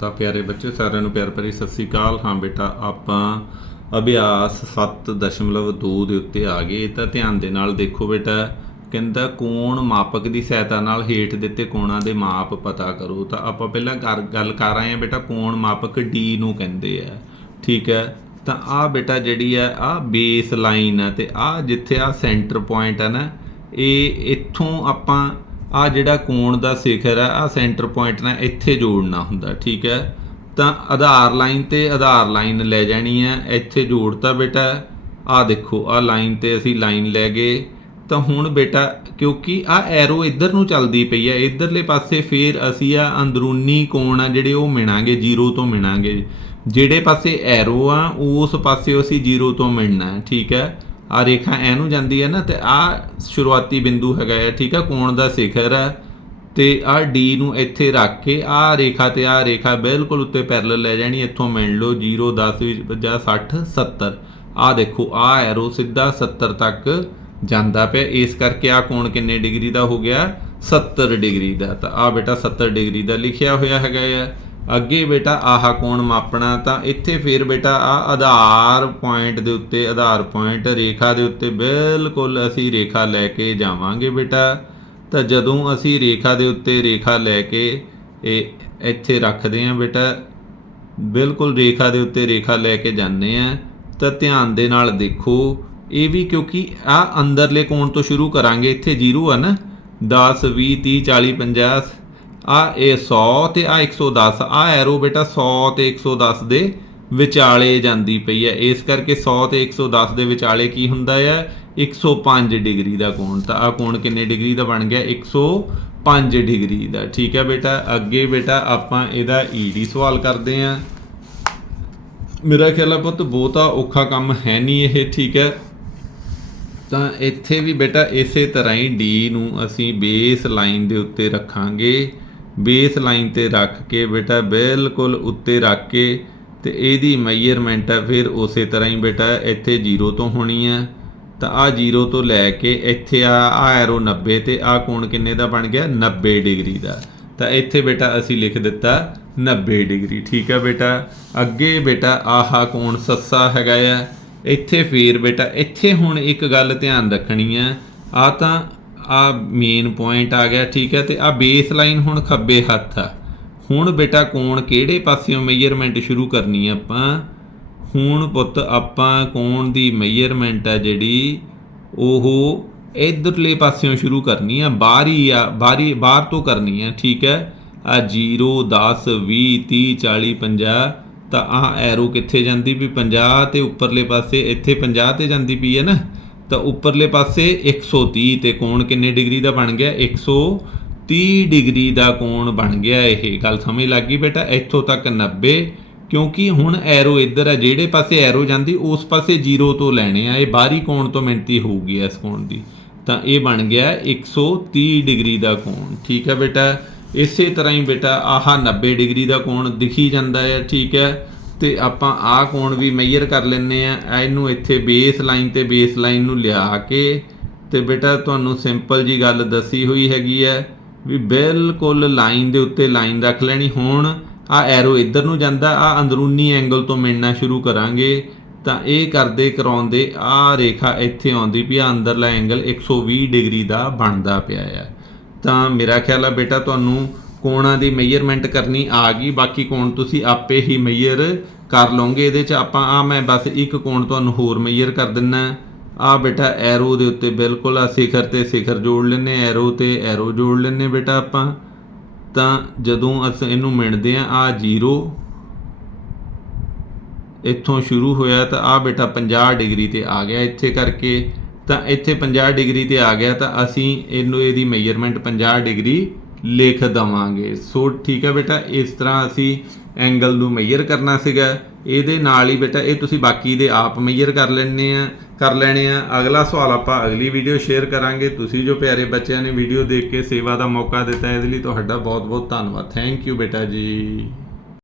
ਤਾਂ ਪਿਆਰੇ ਬੱਚੇ, ਸਾਰਿਆਂ ਨੂੰ ਪਿਆਰ ਭਰੀ ਸਤਿ ਸ੍ਰੀ ਅਕਾਲ। ਹਾਂ ਬੇਟਾ, ਆਪਾਂ ਅਭਿਆਸ 7.2 ਦੇ ਉੱਤੇ ਆ ਗਏ। ਤਾਂ ਧਿਆਨ ਦੇ ਨਾਲ ਦੇਖੋ ਬੇਟਾ, ਕਹਿੰਦਾ ਕੋਣ ਮਾਪਕ ਦੀ ਸਹਾਇਤਾ ਨਾਲ ਹੇਠ ਦਿੱਤੇ ਕੋਣਾਂ ਦੇ ਮਾਪ ਪਤਾ ਕਰੋ। ਤਾਂ ਆਪਾਂ ਪਹਿਲਾਂ ਕਰ- ਗੱਲ ਕਰ ਰਹੇ ਹਾਂ ਬੇਟਾ, ਕੋਣ ਮਾਪਕ D ਨੂੰ ਕਹਿੰਦੇ ਆ। ਠੀਕ ਹੈ? ਤਾਂ ਆ ਬੇਟਾ ਜਿਹੜੀ ਹੈ ਆ ਬੇਸ ਲਾਈਨ ਹੈ ਤੇ ਆ ਜਿੱਥੇ ਆ ਸੈਂਟਰ ਪੁਆਇੰਟ ਹੈ ਨਾ, ਇਹ ਇੱਥੋਂ ਆਪਾਂ ਆ ਜਿਹੜਾ ਕੋਣ ਦਾ ਸਿਖਰ ਹੈ, ਆ ਸੈਂਟਰ ਪੁਆਇੰਟ ਨਾਲ ਇੱਥੇ ਜੋੜਨਾ ਹੁੰਦਾ, ਠੀਕ ਹੈ? ਤਾਂ ਆਧਾਰ ਲਾਈਨ ਤੇ ਆਧਾਰ ਲਾਈਨ ਲੈ ਜਾਣੀ ਹੈ, ਇੱਥੇ ਜੋੜਤਾ ਬੇਟਾ ਆ ਦੇਖੋ ਆ ਲਾਈਨ ਤੇ ਅਸੀਂ ਲਾਈਨ ਲੈ ਗਏ। ਤਾਂ ਹੁਣ ਬੇਟਾ, ਕਿਉਂਕਿ ਆ ਐਰੋ ਇੱਧਰ ਨੂੰ ਚੱਲਦੀ ਪਈ ਹੈ, ਇੱਧਰਲੇ ਪਾਸੇ ਫੇਰ ਅਸੀਂ ਆ ਅੰਦਰੂਨੀ ਕੋਣ ਆ ਜਿਹੜੇ ਉਹ ਮਿਣਾਂਗੇ ਜ਼ੀਰੋ ਤੋਂ ਮਿਣਾਂਗੇ। ਜਿਹੜੇ ਪਾਸੇ ਐਰੋ ਆ, ਉਸ ਪਾਸੇ ਅਸੀਂ ਜ਼ੀਰੋ ਤੋਂ ਮਿਲਣਾ ਠੀਕ ਹੈ? ਆ ਰੇਖਾ ਐ ਨੂੰ ਜਾਂਦੀ ਹੈ ਨਾ ਤੇ ਆ ਸ਼ੁਰੂਆਤੀ ਬਿੰਦੂ ਹੈਗਾ ਹੈ ਠੀਕ ਹੈ ਕੋਣ ਦਾ ਸਿਖਰ ਹੈ ਤੇ ਆ D ਨੂੰ ਇੱਥੇ ਰੱਖ ਕੇ ਆ ਰੇਖਾ ਤੇ ਆ ਰੇਖਾ ਬਿਲਕੁਲ ਉੱਤੇ ਪੈਰਲਲ ਲੈ ਜਾਣੀ, ਇੱਥੋਂ ਮਿਣ ਲਓ 0 10 50 60 70 ਆ ਦੇਖੋ, ਆ ਐਰੋ ਸਿੱਧਾ 70 ਤੱਕ ਜਾਂਦਾ ਪਿਆ, ਇਸ ਕਰਕੇ ਆ ਕੋਣ ਕਿੰਨੇ ਡਿਗਰੀ ਦਾ ਹੋ ਗਿਆ? 70 ਡਿਗਰੀ ਦਾ। ਤਾਂ ਆ ਬੇਟਾ 70 ਡਿਗਰੀ ਦਾ ਲਿਖਿਆ ਹੋਇਆ ਹੈਗਾ ਆ। ਅੱਗੇ ਬੇਟਾ ਆਹ ਕੋਣ ਮਾਪਣਾ? ਤਾਂ ਇੱਥੇ ਫੇਰ ਬੇਟਾ ਆ ਆਧਾਰ ਪੁਆਇੰਟ ਦੇ ਉੱਤੇ, ਆਧਾਰ ਪੁਆਇੰਟ ਰੇਖਾ ਦੇ ਉੱਤੇ ਬਿਲਕੁਲ ਅਸੀਂ ਰੇਖਾ ਲੈ ਕੇ ਜਾਵਾਂਗੇ ਬੇਟਾ। ਤਾਂ ਜਦੋਂ ਅਸੀਂ ਰੇਖਾ ਦੇ ਉੱਤੇ ਰੇਖਾ ਲੈ ਕੇ ਇਹ ਇੱਥੇ ਰੱਖਦੇ ਹਾਂ ਬੇਟਾ, ਬਿਲਕੁਲ ਰੇਖਾ ਦੇ ਉੱਤੇ ਰੇਖਾ ਲੈ ਕੇ ਜਾਂਦੇ ਆ ਤਾਂ ਧਿਆਨ ਦੇ ਨਾਲ ਦੇਖੋ, ਇਹ ਵੀ ਕਿਉਂਕਿ ਆ ਅੰਦਰਲੇ ਕੋਣ ਤੋਂ ਸ਼ੁਰੂ ਕਰਾਂਗੇ, ਇੱਥੇ 0 ਆ ਨਾ। 10 20 30 40 50 ਆ ਇਹ 100 ਤੇ ਆ 110 ਆ ਐਰੋ ਬੇਟਾ 100 ਤੇ 110 ਦੇ ਵਿਚਾਲੇ ਜਾਂਦੀ ਪਈ ਹੈ। ਇਸ ਕਰਕੇ 100 ਤੇ 110 ਦੇ ਵਿਚਾਲੇ ਕੀ ਹੁੰਦਾ ਹੈ 105 ਡਿਗਰੀ ਦਾ ਕੋਣ। ਤਾਂ ਆ ਕੋਣ ਕਿੰਨੇ ਡਿਗਰੀ ਦਾ ਬਣ ਗਿਆ? 105 ਡਿਗਰੀ ਦਾ। ਠੀਕ ਹੈ ਬੇਟਾ? ਅੱਗੇ ਬੇਟਾ ਆਪਾਂ ਇਹਦਾ ਈਡੀ ਸਵਾਲ ਕਰਦੇ ਆਂ ਮੇਰਾ ਖਿਆਲ ਆ ਪੁੱਤ, ਬਹੁਤਾ ਔਖਾ ਕੰਮ ਹੈ ਨਹੀਂ ਇਹ, ਠੀਕ ਹੈ? ਤਾਂ ਇੱਥੇ ਵੀ ਬੇਟਾ ਇਸੇ ਤਰ੍ਹਾਂ ਹੀ ਡੀ ਨੂੰ ਅਸੀਂ ਬੇਸ ਲਾਈਨ ਦੇ ਉੱਤੇ ਰੱਖਾਂਗੇ। ਬੇਸ ਲਾਈਨ ਤੇ ਰੱਖ ਕੇ ਬੇਟਾ ਬਿਲਕੁਲ ਉੱਤੇ ਰੱਖ ਕੇ ਤੇ ਇਹਦੀ ਮੈਜ਼ਰਮੈਂਟ ਹੈ ਫਿਰ ਉਸੇ ਤਰ੍ਹਾਂ ਹੀ ਬੇਟਾ ਇੱਥੇ 0 ਤੋਂ ਹੋਣੀ ਹੈ ਤਾਂ ਆ 0 ਤੋਂ ਲੈ ਕੇ ਇੱਥੇ ਆ ਆ ਐਰੋ 90 ਤੇ ਆ ਕੋਣ ਕਿੰਨੇ ਦਾ ਬਣ ਗਿਆ? 90 ਡਿਗਰੀ ਦਾ। ਤਾਂ ਇੱਥੇ ਬੇਟਾ ਅਸੀਂ ਲਿਖ ਦਿੱਤਾ 90 ਡਿਗਰੀ। ਠੀਕ ਹੈ ਬੇਟਾ? ਅੱਗੇ ਬੇਟਾ ਆਹਾ ਕੋਣ ਸੱਸਾ ਹੈਗਾ ਆ। ਇੱਥੇ ਫੇਰ ਬੇਟਾ, ਇੱਥੇ ਹੁਣ ਇੱਕ ਗੱਲ ਧਿਆਨ ਰੱਖਣੀ ਹੈ ਆ ਤਾਂ ਆ ਮੇਨ ਪੁਆਇੰਟ ਆ ਗਿਆ, ਠੀਕ ਹੈ, ਤੇ ਆ ਬੇਸ ਲਾਈਨ ਹੁਣ ਖੱਬੇ ਹੱਥ ਆ। ਹੁਣ ਬੇਟਾ ਕੋਣ, ਕਿਹੜੇ ਪਾਸਿਓਂ ਮੈਜ਼ਰਮੈਂਟ ਸ਼ੁਰੂ ਕਰਨੀ ਆ ਆਪਾਂ? ਹੁਣ ਪੁੱਤ ਆਪਾਂ ਕੋਣ ਦੀ ਮੈਜ਼ਰਮੈਂਟ ਆ ਜਿਹੜੀ ਉਹ ਇਧਰਲੇ ਪਾਸਿਓਂ ਸ਼ੁਰੂ ਕਰਨੀ ਆ, ਬਾਹਰੀ ਆ, ਬਾਹਰੀ, ਬਾਹਰ ਤੋਂ ਕਰਨੀ ਆ, ਠੀਕ ਹੈ? ਆ 0 10 20 30 40 50 ਤਾਂ ਆ ਐਰੋ ਕਿੱਥੇ ਜਾਂਦੀ ਵੀ 50 ਤੇ ਉੱਪਰਲੇ ਪਾਸੇ, ਇੱਥੇ 50 ਤੇ ਜਾਂਦੀ ਪਈ ਹੈ ਨਾ? ਤਾਂ ਉੱਪਰਲੇ ਪਾਸੇ 130 ਤੇ ਕੋਣ ਕਿੰਨੇ ਡਿਗਰੀ ਦਾ ਬਣ ਗਿਆ? 130 ਡਿਗਰੀ ਦਾ ਕੋਣ ਬਣ ਗਿਆ ਇਹ ਗੱਲ ਸਮਝ ਲੱਗ ਗਈ ਬੇਟਾ, ਇੱਥੋਂ ਤੱਕ 90 ਕਿਉਂਕਿ ਹੁਣ ਐਰੋ ਇੱਧਰ ਹੈ ਜਿਹੜੇ ਪਾਸੇ ਐਰੋ ਜਾਂਦੀ, ਉਸ ਪਾਸੇ 0 ਤੋਂ ਲੈਣੇ ਆ, ਇਹ ਬਾਹਰੀ ਕੋਣ ਤੋਂ ਮਿਣਤੀ ਹੋਊਗੀ ਇਸ ਕੋਣ ਦੀ। ਤਾਂ ਇਹ ਬਣ ਗਿਆ 130 ਡਿਗਰੀ ਦਾ ਕੋਣ, ਠੀਕ ਹੈ ਬੇਟਾ? ਇਸੇ ਤਰ੍ਹਾਂ ਹੀ ਬੇਟਾ, ਆਹ 90 ਡਿਗਰੀ ਦਾ ਕੋਣ ਦਿਖੀ ਜਾਂਦਾ ਹੈ, ਠੀਕ ਹੈ? ਤੇ ਆਪਾਂ ਆਹ ਕੋਣ ਵੀ ਮੈਜ਼ਰ ਕਰ ਲੈਨੇ ਆ ਇਹਨੂੰ ਇੱਥੇ ਬੇਸ ਲਾਈਨ ਤੇ ਬੇਸ ਲਾਈਨ ਨੂੰ ਲਿਆ ਕੇ ਤੇ ਬੇਟਾ ਤੁਹਾਨੂੰ ਸਿੰਪਲ ਜੀ ਗੱਲ ਦੱਸੀ ਹੋਈ ਹੈਗੀ ਹੈ ਵੀ ਬਿਲਕੁਲ ਲਾਈਨ ਦੇ ਉੱਤੇ ਲਾਈਨ ਰੱਖ ਲੈਣੀ। ਹੁਣ ਆ ਐਰੋ ਇੱਧਰ ਨੂੰ ਜਾਂਦਾ ਆ ਅੰਦਰੂਨੀ ਐਂਗਲ ਤੋਂ ਮਿਲਣਾ ਸ਼ੁਰੂ ਕਰਾਂਗੇ। ਤਾਂ ਇਹ ਕਰਦੇ ਕਰਾਉਂਦੇ ਆ ਰੇਖਾ ਇੱਥੇ ਆਉਂਦੀ ਪਈ ਆ, ਅੰਦਰਲਾ ਐਂਗਲ 120 ਡਿਗਰੀ ਦਾ ਬਣਦਾ ਪਿਆ ਆ। ਤਾਂ ਮੇਰਾ ਖਿਆਲ ਆ ਬੇਟਾ ਤੁਹਾਨੂੰ ਕੋਣਾਂ ਦੀ ਮੈਜ਼ਰਮੈਂਟ ਕਰਨੀ ਆ ਗਈ, ਬਾਕੀ ਕੋਣ ਤੁਸੀਂ ਆਪੇ ਹੀ ਮੈਜ਼ਰ ਕਰ ਲਓਗੇ। ਇਹਦੇ ਚ ਆਪਾਂ ਆ ਮੈਂ ਬਸ ਇੱਕ ਕੋਣ ਤੁਹਾਨੂੰ ਹੋਰ ਮੈਜ਼ਰ ਕਰ ਦਿੰਨਾ। ਆ ਬੇਟਾ ਐਰੋ ਦੇ ਉੱਤੇ ਬਿਲਕੁਲ ਆ ਸਿਖਰ ਤੇ ਸਿਖਰ ਜੋੜ ਲੈਨੇ ਐਰੋ ਤੇ ਐਰੋ ਜੋੜ ਲੈਨੇ ਬੇਟਾ ਆਪਾਂ। ਤਾਂ ਜਦੋਂ ਅਸੀਂ ਇਹਨੂੰ ਮਿਣਦੇ ਆ ਆ 0 ਇੱਥੋਂ ਸ਼ੁਰੂ ਹੋਇਆ ਤਾਂ ਆ ਬੇਟਾ 50 ਡਿਗਰੀ ਤੇ ਆ ਗਿਆ ਇੱਥੇ ਕਰਕੇ। ਤਾਂ ਇੱਥੇ 50 ਡਿਗਰੀ ਤੇ ਆ ਗਿਆ ਤਾਂ ਅਸੀਂ ਇਹਨੂੰ, ਇਹਦੀ ਮੈਜ਼ਰਮੈਂਟ 50 ਡਿਗਰੀ ਲਿਖ ਦਵਾਂਗੇ। ਸੋ ਠੀਕ ਹੈ ਬੇਟਾ, ਇਸ ਤਰ੍ਹਾਂ ਅਸੀਂ ਐਂਗਲ ਨੂੰ ਮੈਜ਼ਰ ਕਰਨਾ ਸੀਗਾ। ਇਹਦੇ ਨਾਲ ਹੀ ਬੇਟਾ, ਇਹ ਤੁਸੀਂ ਬਾਕੀ ਦੇ ਆਪ ਮੈਜ਼ਰ ਕਰ ਲੈਣੇ ਆ, ਕਰ ਲੈਣੇ ਆ। ਅਗਲਾ ਸਵਾਲ ਆਪਾਂ ਅਗਲੀ ਵੀਡੀਓ ਸ਼ੇਅਰ ਕਰਾਂਗੇ। ਤੁਸੀਂ ਜੋ ਪਿਆਰੇ ਬੱਚਿਆਂ ਨੇ ਵੀਡੀਓ ਦੇਖ ਕੇ ਸੇਵਾ ਦਾ ਮੌਕਾ ਦਿੱਤਾ, ਇਹਦੇ ਲਈ ਤੁਹਾਡਾ ਬਹੁਤ ਬਹੁਤ ਧੰਨਵਾਦ। ਥੈਂਕ ਯੂ ਬੇਟਾ ਜੀ।